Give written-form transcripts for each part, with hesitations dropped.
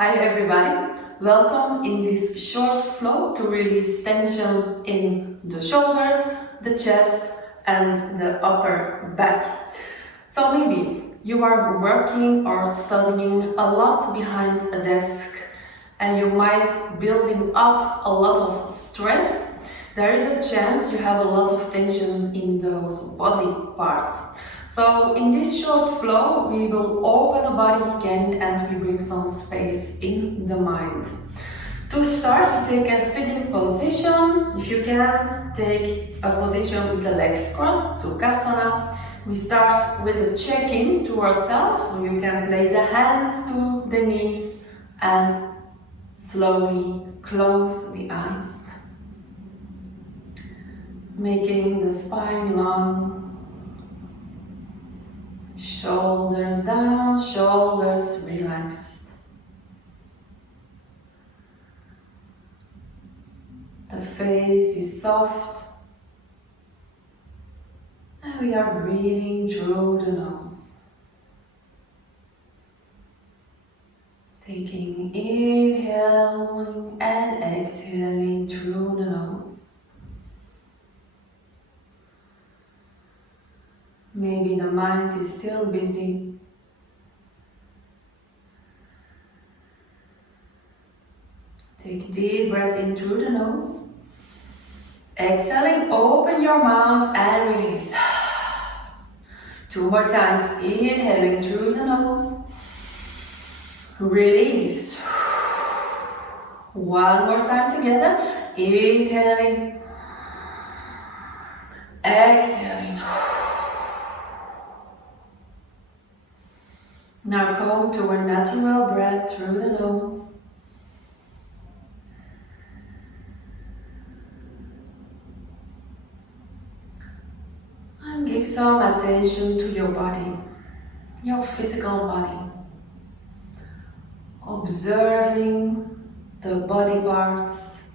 Hi everybody, welcome in this short flow to release tension in the shoulders, the chest and the upper back. So maybe you are working or studying a lot behind a desk and you might building up a lot of stress. There is a chance you have a lot of tension in those body parts. So in this short flow, we will open the body again and we bring some space in the mind. To start, we take a sitting position. If you can, take a position with the legs crossed, Sukhasana. We start with a check-in to ourselves, so you can place the hands to the knees and slowly close the eyes. Making the spine long. Shoulders down, shoulders relaxed. The face is soft. And we are breathing through the nose. Taking inhaling and exhaling through the nose. Maybe the mind is still busy. Take a deep breath in through the nose. Exhaling, open your mouth and release. 2 more times, inhaling through the nose. Release. 1 more time together. Inhaling. Exhaling. Now come to a natural breath through the nose. And give some attention to your body, your physical body. Observing the body parts.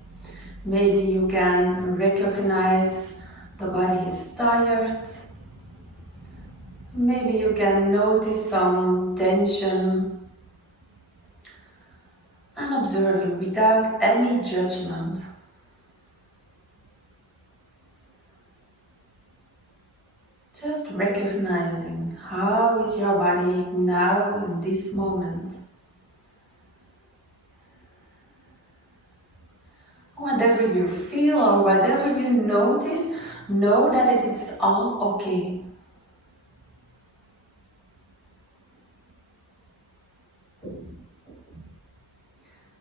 Maybe you can recognize the body is tired. Maybe you can notice some tension and observing without any judgment. Just recognizing how is your body now in this moment. Whatever you feel or whatever you notice, know that it is all okay.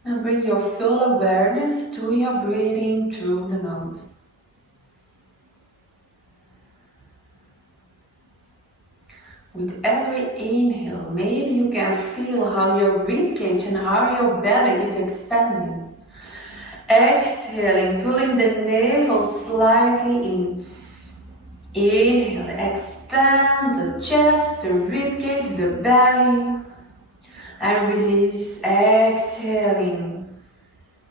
And bring your full awareness to your breathing through the nose. With every inhale, maybe you can feel how your ribcage and how your belly is expanding. Exhaling, pulling the navel slightly in. Inhale, expand the chest, the ribcage, the belly. And release, exhaling.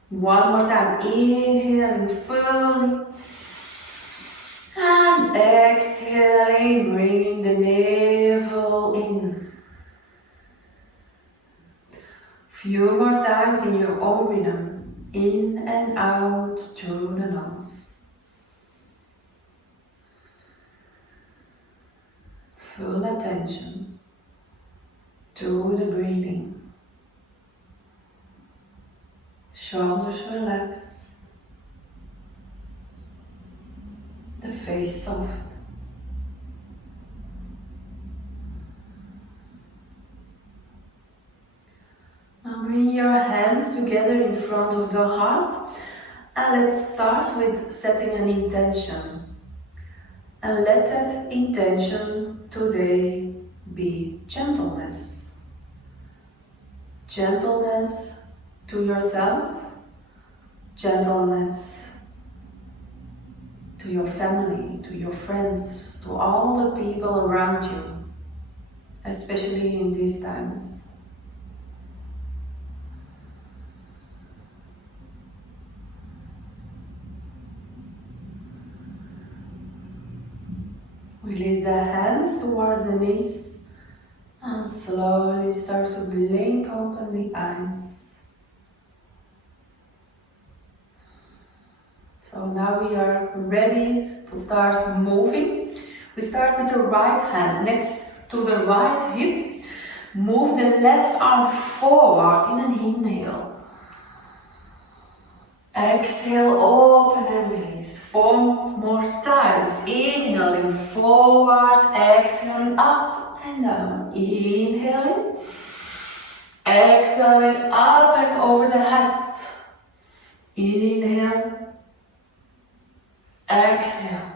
1 more time, inhaling fully. And exhaling, bringing the navel in. Few more times in your own rhythm, in and out through the nose. Full attention to the breathing. Shoulders relaxed. The face soft. Now bring your hands together in front of the heart and let's start with setting an intention. And let that intention today be gentleness. Gentleness to yourself, gentleness to your family, to your friends, to all the people around you, especially in these times. Release the hands towards the knees and slowly start to blink open the eyes. So now we are ready to start moving. We start with the right hand next to the right hip. Move the left arm forward in an inhale. Exhale, open and release. 4 more times. Inhaling forward, exhaling up and down. Inhaling. Exhaling up and over the hands. Inhale. Exhale.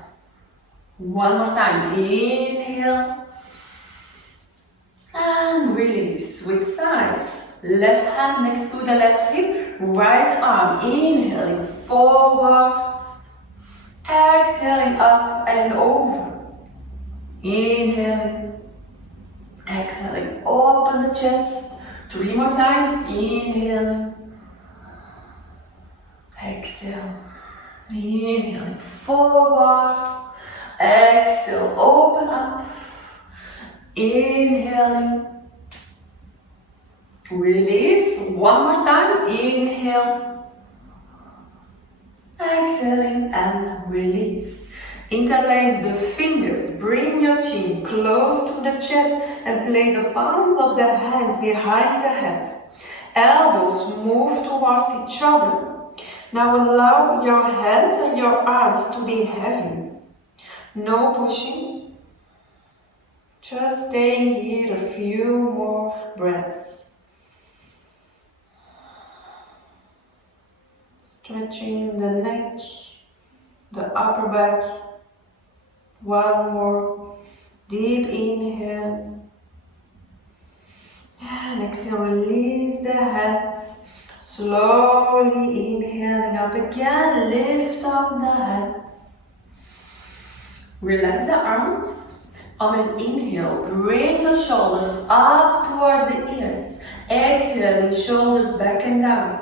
1 more time. Inhale. And release. Switch sides. Left hand next to the left hip. Right arm. Inhaling forwards. Exhaling up and over. Inhaling. Exhaling. Open the chest. 3 more times. Inhaling. Exhale. Inhaling forward. Exhale. Open up. Inhaling. Release. 1 more time. Inhale. Exhaling and release. Interlace the fingers. Bring your chin close to the chest and place the palms of the hands behind the head. Elbows move towards each other. Now allow your hands and your arms to be heavy. No pushing. Just staying here a few more breaths. Stretching the neck, the upper back. 1 more deep inhale. And exhale, release the hands. Slowly inhaling up again, lift up the hands. Relax the arms. On an inhale, bring the shoulders up towards the ears. Exhaling, shoulders back and down.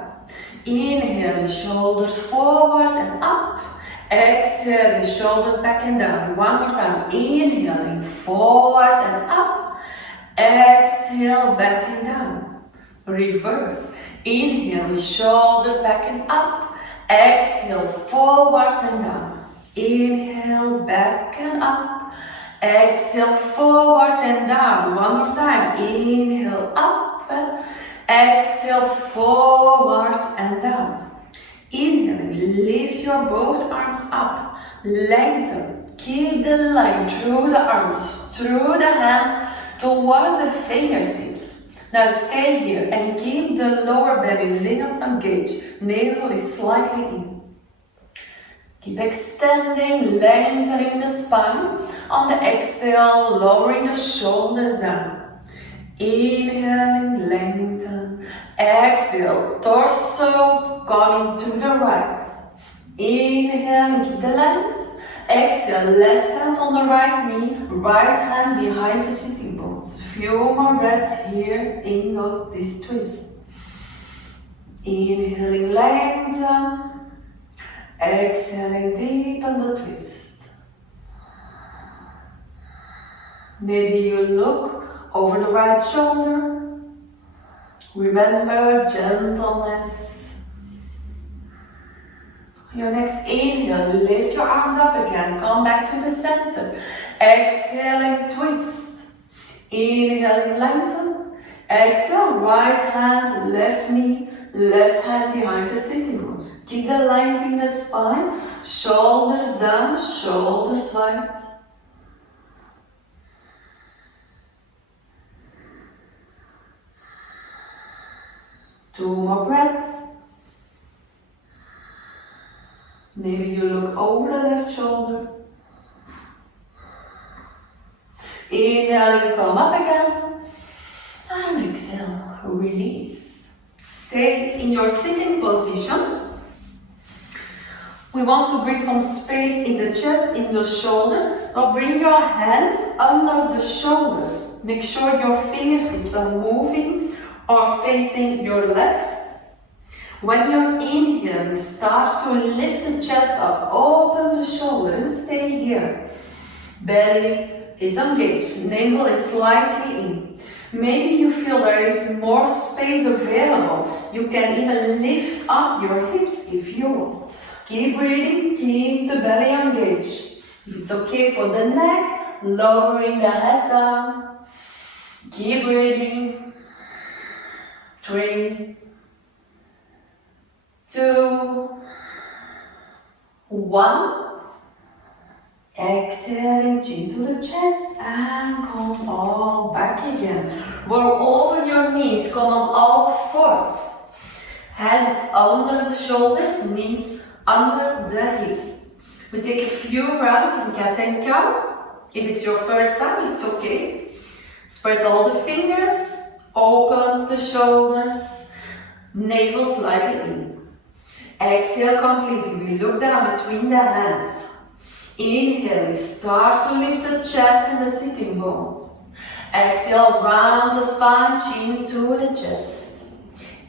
Inhaling, shoulders forward and up. Exhaling, shoulders back and down. 1 more time. Inhaling, forward and up. Exhale, back and down. Reverse. Inhale, shoulders back and up. Exhale, forward and down. Inhale, back and up. Exhale, forward and down. 1 more time. Inhale, up. Exhale, forward and down. Inhaling, lift your both arms up. Lengthen. Keep the line through the arms, through the hands, towards the fingertips. Now stay here and keep the lower belly little engaged. Navel is slightly in. Keep extending, lengthening the spine. On the exhale, lowering the shoulders down. Inhaling, lengthen. Exhale, torso coming to the right. Inhaling, keep the length. Exhale, left hand on the right knee, right hand behind the sitting bones. Few more breaths here in this twist. Inhaling, lengthen. Exhaling, deepen the twist. Maybe you look over the right shoulder. Remember gentleness. Your next inhale, lift your arms up again. Come back to the center. Exhaling, twist. Inhaling, lengthen. Exhale, right hand, left knee, left hand behind the sitting bones. Keep the length in the spine. Shoulders down, shoulders wide. Two more breaths. Maybe you look over the left shoulder. Inhaling, come up again. And exhale, release. Stay in your sitting position. We want to bring some space in the chest, in the shoulder. Now bring your hands under the shoulders. Make sure your fingertips are moving or facing your legs. When you're inhaling, start to lift the chest up, open the shoulder and stay here. Belly is engaged, navel is slightly in. Maybe you feel there is more space available. You can even lift up your hips if you want. Keep breathing, keep the belly engaged. If it's okay for the neck, lowering the head down. Keep breathing. 3, 2, 1. Exhaling chin to the chest and come all back again. Roll over your knees, come on all fours. Hands under the shoulders, knees under the hips. We take a few rounds in cat and cow. If it's your first time, it's okay. Spread all the fingers, open the shoulders, navel slightly in. Exhale completely, we look down between the hands. Inhale, start to lift the chest and the sitting bones. Exhale, round the spine, chin to the chest.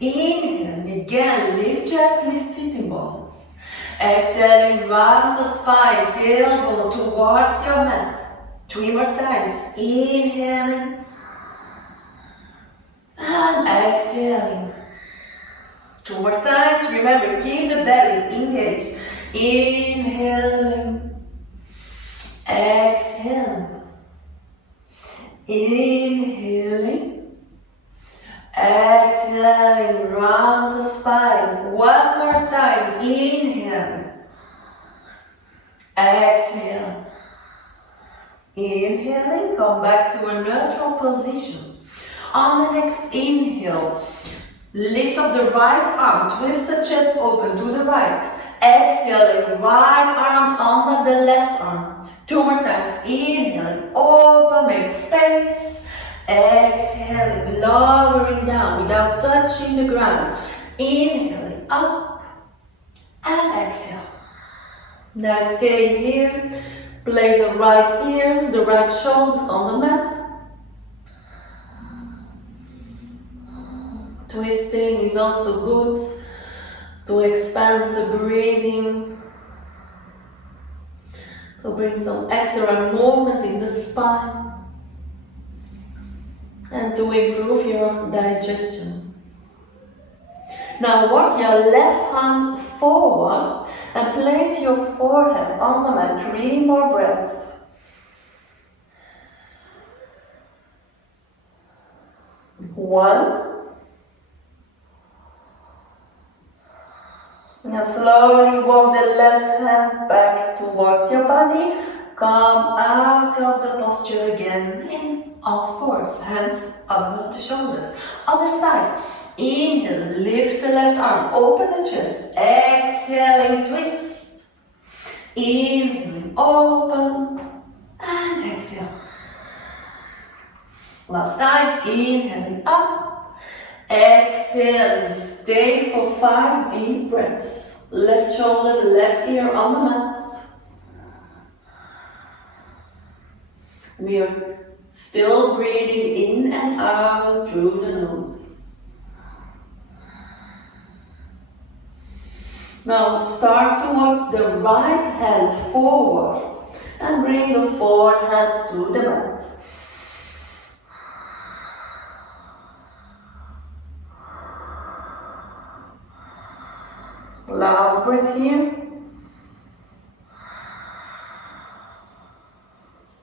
Inhale, again, lift chest, lift sitting bones. Exhaling, round the spine, tailbone towards your mat. 3 more times. Inhaling and exhaling. 2 more times. Remember, keep the belly engaged. Inhaling. Exhaling. Inhaling. Exhaling, round the spine. 1 more time. Inhaling. Exhaling. Inhaling, come back to a neutral position. On the next inhale, lift up the right arm, twist the chest open to the right. Exhaling, right arm under the left arm. 2 more times. Inhaling, open, make space. Exhaling, lowering down without touching the ground. Inhaling, up and exhale. Now stay here. Place the right ear, the right shoulder on the mat. Twisting is also good to expand the breathing, to bring some extra movement in the spine and to improve your digestion. Now walk your left hand forward and place your forehead on the mat. 3 more breaths. One. Now slowly walk the left hand back towards your body. Come out of the posture again in all fours. Hands under the shoulders. Other side. Inhale, lift the left arm, open the chest. Exhaling, twist. Inhaling, open. And exhale. Last time. Inhaling up. Exhaling, stay for 5 deep breaths. Left shoulder, left ear on the mat. We are still breathing in and out through the nose. Now start to walk the right hand forward and bring the forehand to the mat. Last breath here.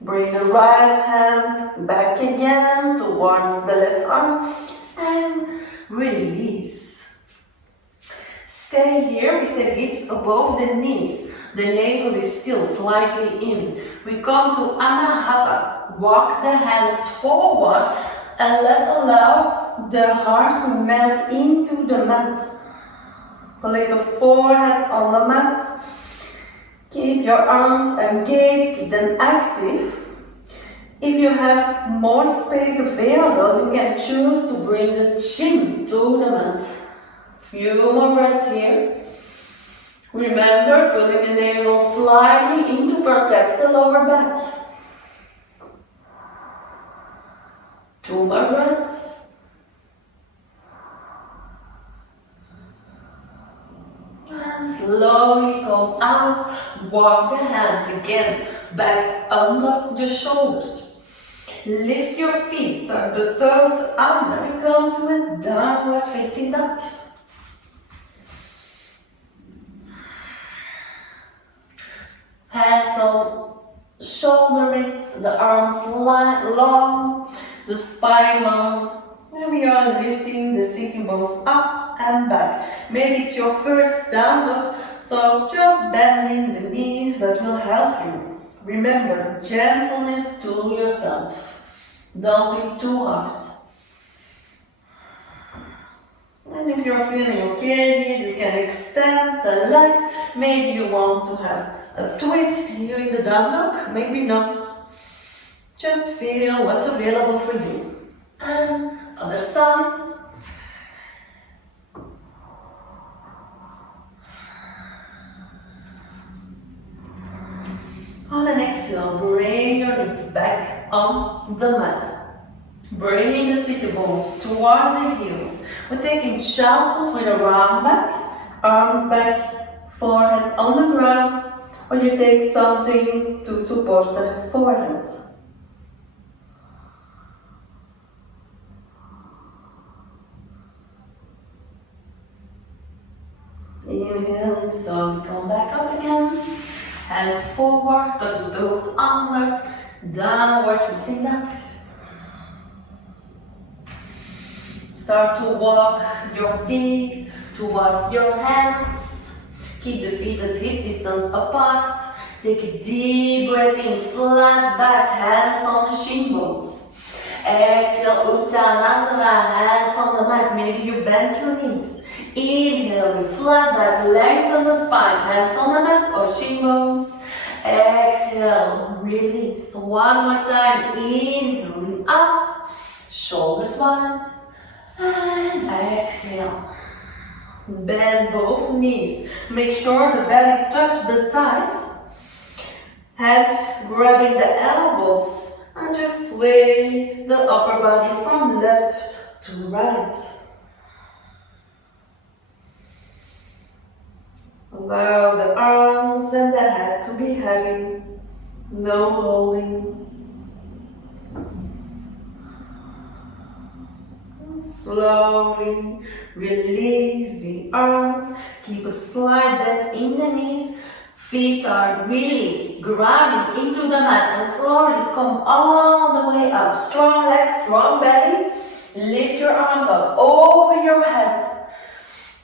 Bring the right hand back again towards the left arm and release. Stay here with the hips above the knees. The navel is still slightly in. We come to Anahata. Walk the hands forward and allow the heart to melt into the mat. Place your forehead on the mat. Keep your arms engaged, keep them active. If you have more space available, you can choose to bring the chin to the mat. Few more breaths here. Remember, pulling the navel slightly in to protect the lower back. 2 more breaths. And slowly come out. Walk the hands again back under the shoulders. Lift your feet, tuck the toes under, and come to a downward facing dog. Hands on shoulder width, the arms long, the spine long. And we are lifting the sitting bones up and back. Maybe it's your first down dog, so just bending the knees, that will help you. Remember, gentleness to yourself. Don't be too hard. And if you're feeling okay, you can extend the legs. Maybe you want to have a twist here in the down dog, maybe not. Just feel what's available for you. And other side. On an exhale, bring your knees back on the mat. Bringing the sitting bones towards the heels. We're taking child's pose with a round back, arms back, forehead on the ground, or you take something to support the forehead. Inhaling, slowly come back up again. Hands forward, tuck the toes under, downward facing dog. Start to walk your feet towards your hands. Keep the feet at hip distance apart. Take a deep breath in, flat back, hands on the shin bones. Exhale, Uttanasana, hands on the mat. Maybe you bend your knees. Inhale, flat back, lengthen the spine, hands on the mat or shin bones. Exhale, release. One more time, inhaling up, shoulders wide, and exhale. Bend both knees. Make sure the belly touches the thighs. Hands grabbing the elbows, and just sway the upper body from left to right. Allow the arms and the head to be heavy, no holding. Slowly release the arms, keep a slight bend in the knees. Feet are really grounding into the mat and slowly come all the way up. Strong legs, strong belly. Lift your arms up over your head.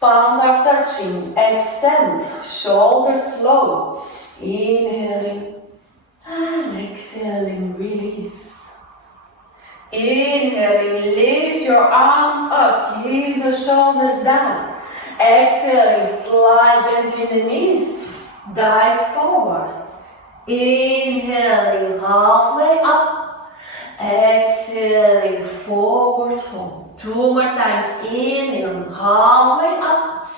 Palms are touching. Extend. Shoulders low. Inhaling and exhaling. Release. Inhaling. Lift your arms up. Keep the shoulders down. Exhaling. Slight bend in the knees. Dive forward. Inhaling halfway up. Exhaling forward fold. Two more times. Inhaling halfway up.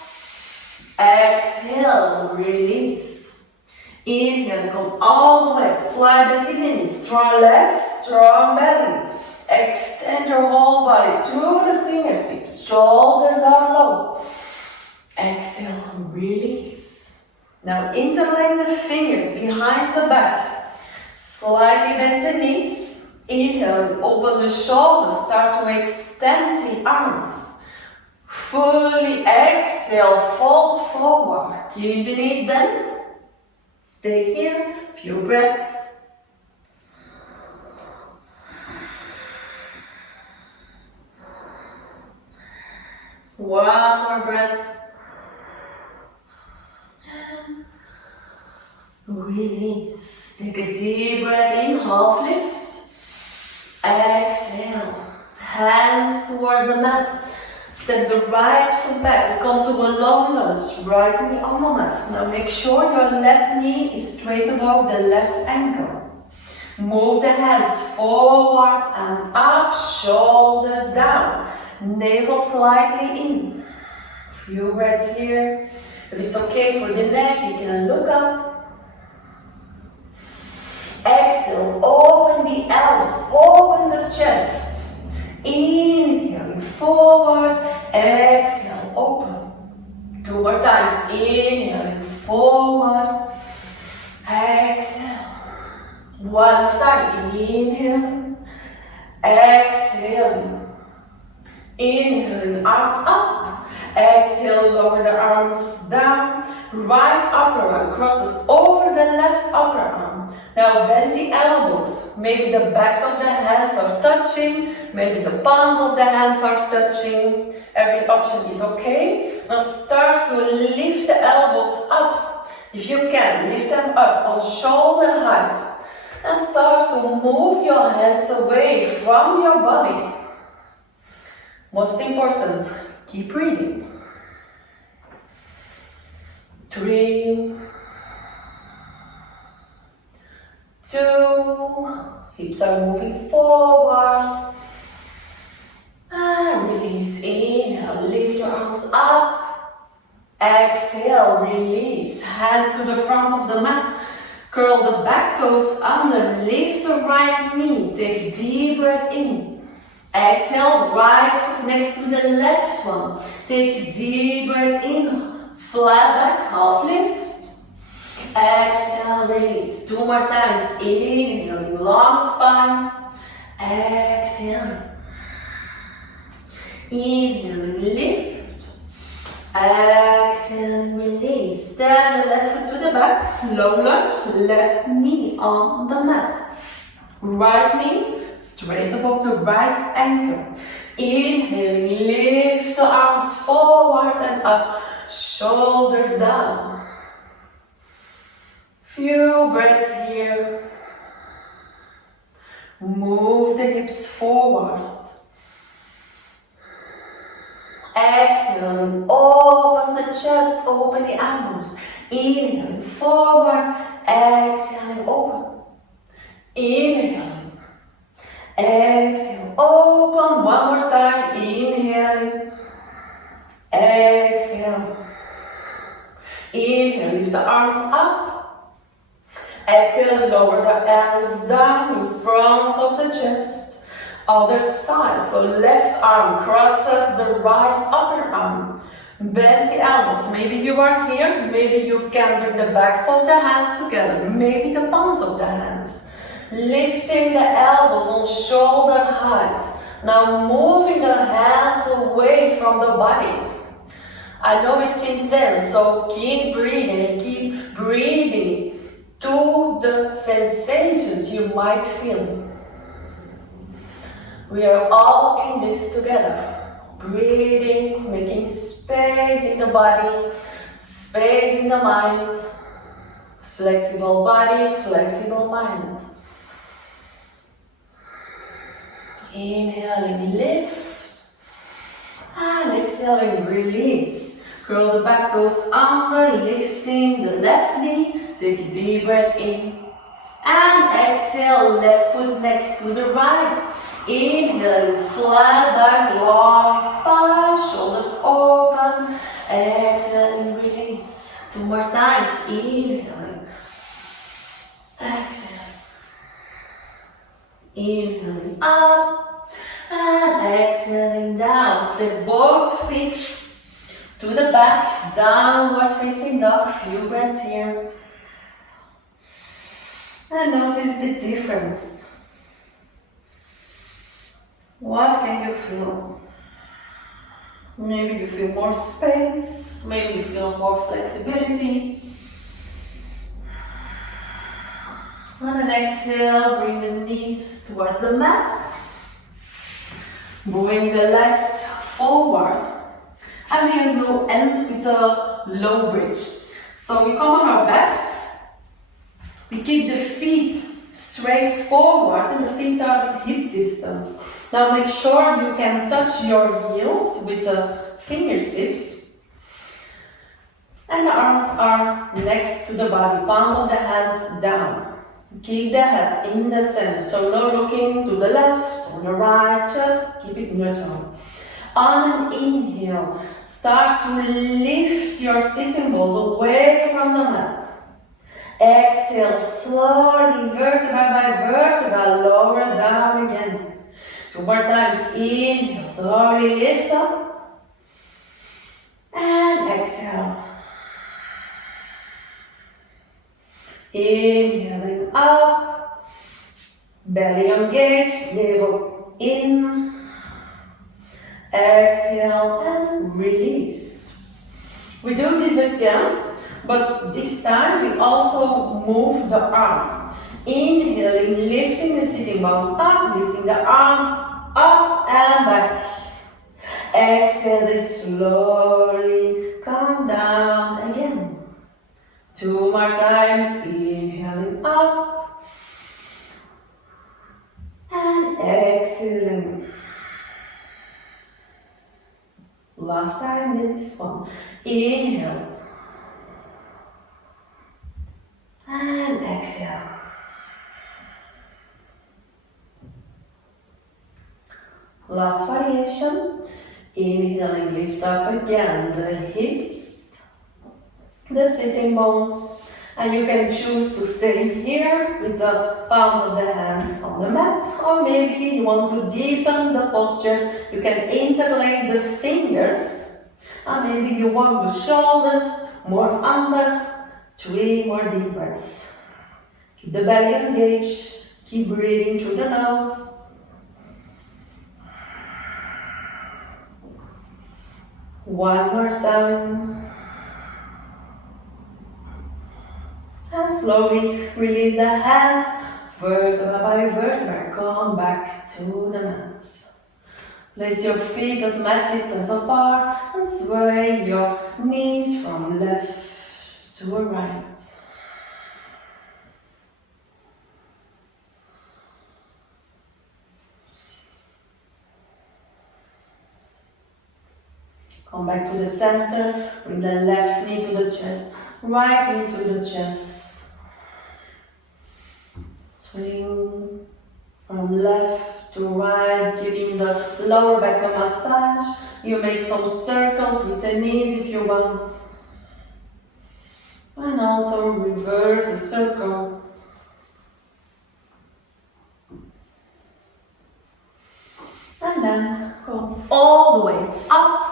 Exhale, release. Inhale, come all the way. Slide the knees. Strong legs, strong belly. Extend your whole body to the fingertips. Shoulders are low. Exhale, release. Now interlace the fingers behind the back. Slightly bend the knees. Inhale, open the shoulders. Start to extend the arms. Fully exhale, fold forward. Keep the knees bent. Stay here, few breaths. One more breath. Release. Take a deep breath in, half lift. Exhale. Hands toward the mat. Step the right foot back. Come to a long lunge. Right knee on the mat. Now make sure your left knee is straight above the left ankle. Move the hands forward and up. Shoulders down. Navel slightly in. Few breaths here. If it's okay for the neck, you can look up. Exhale, open the elbows, open the chest. Inhaling forward, exhale, open. Two more times, inhaling forward, exhale. One more time, inhaling, Exhale, lower the arms down. Right upper arm crosses over the left upper arm. Now bend the elbows. Maybe the backs of the hands are touching. Maybe the palms of the hands are touching. Every option is okay. Now start to lift the elbows up. If you can, lift them up on shoulder height. And start to move your hands away from your body. Most important, keep breathing. 3, 2, hips are moving forward. And release, inhale, lift your arms up. Exhale, release, hands to the front of the mat. Curl the back toes under, lift the right knee, take a deep breath in. Exhale, right foot next to the left one. Take a deep breath in, flat back, half lift. Exhale, release. 2 more times, inhaling, long spine. Exhale. Inhaling, lift. Exhale, release. Stand the left foot to the back, low lunge, left knee on the mat. Right knee straight above the right ankle. Inhaling, lift the arms forward and up, shoulders down. Few breaths here. Move the hips forward. Exhaling, open the chest, open the elbows. Inhaling forward, exhaling, open. Inhaling, exhale, open. One more time, inhaling, exhale. Inhale, lift the arms up. Exhale, lower the arms down in front of the chest. Other side, so left arm crosses the right upper arm. Bend the elbows. Maybe you are here, maybe you can bring the backs of the hands together, maybe the palms of the hands. Lifting the elbows on shoulder height. Now moving the hands away from the body. I know it's intense, so keep breathing and keep breathing to the sensations you might feel. We are all in this together. Breathing, making space in the body, space in the mind. Flexible body, flexible mind. Inhaling, lift. And exhaling, release. Curl the back toes under, lifting the left knee. Take a deep breath in. And exhale, left foot next to the right. Inhaling, flat back, long spine, shoulders open. Exhaling, release. 2 more times. Inhaling. Exhale. Inhaling up. And exhaling down. Slip both feet to the back. Downward facing dog. Few breaths here. And notice the difference. What can you feel? Maybe you feel more space, maybe you feel more flexibility. On an exhale, bring the knees towards the mat. Bring the legs forward. And we will end with a low bridge. So we come on our backs. We keep the feet straight forward and the feet are at hip distance. Now make sure you can touch your heels with the fingertips. And the arms are next to the body, palms of the hands down. Keep the head in the center, so no looking to the left or the right, just keep it neutral. On an inhale, start to lift your sitting bones away from the mat. Exhale, slowly, vertebra by vertebra, lower down again. 2 more times, inhale, slowly lift up. And exhale. Inhaling up. Belly engaged, navel in. Exhale and release. We do this again, but this time we also move the arms. Inhaling, lifting the sitting bones up, lifting the arms up and back. Exhale, slowly come down again. 2 more times, inhaling up and exhaling. Last time, this one. Inhale and exhale. Last variation. Inhaling, lift up again the hips, the sitting bones, and you can choose to stay here with the palms of the hands on the mat, or maybe you want to deepen the posture. You can interlace the fingers, and maybe you want the shoulders more under. 3 more deep breaths. Keep the belly engaged, keep breathing through the nose. One more time. And slowly release the hands, vertebra by vertebra. Come back to the mat. Place your feet at mat distance apart and sway your knees from left to right. Come back to the center, bring the left knee to the chest, right knee to the chest. Swing from left to right, giving the lower back a massage. You make some circles with the knees if you want. And also reverse the circle. And then go all the way up.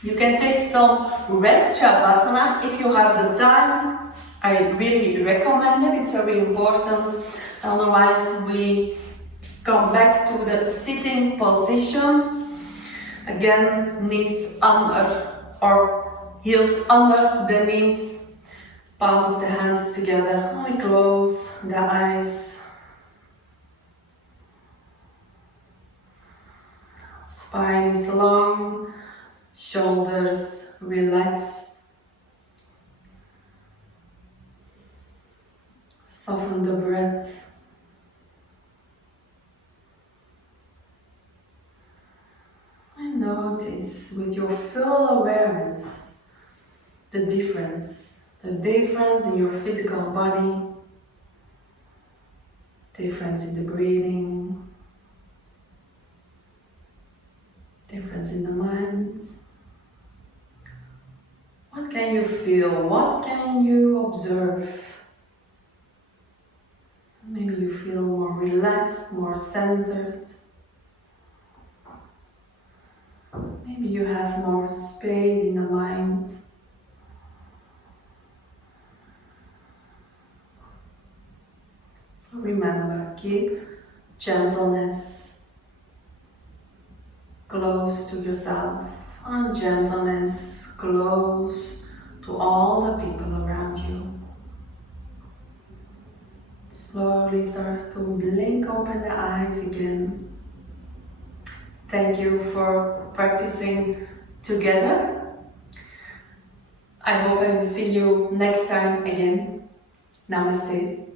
You can take some rest shavasana if you have the time. I really recommend it, it's very important. Otherwise we come back to the sitting position. Again, knees under or heels under the knees, palms of the hands together. And we close the eyes. Spine is long. Shoulders relaxed. Soften the breath. And notice with your full awareness the difference in your physical body, difference in the breathing, difference in the mind. What can you feel? What can you observe? Maybe you feel more relaxed, more centered. Maybe you have more space in the mind. So remember, keep gentleness close to yourself and gentleness close to all the people around you. Slowly start to blink open the eyes again. Thank you for practicing together. I hope I will see you next time again. Namaste.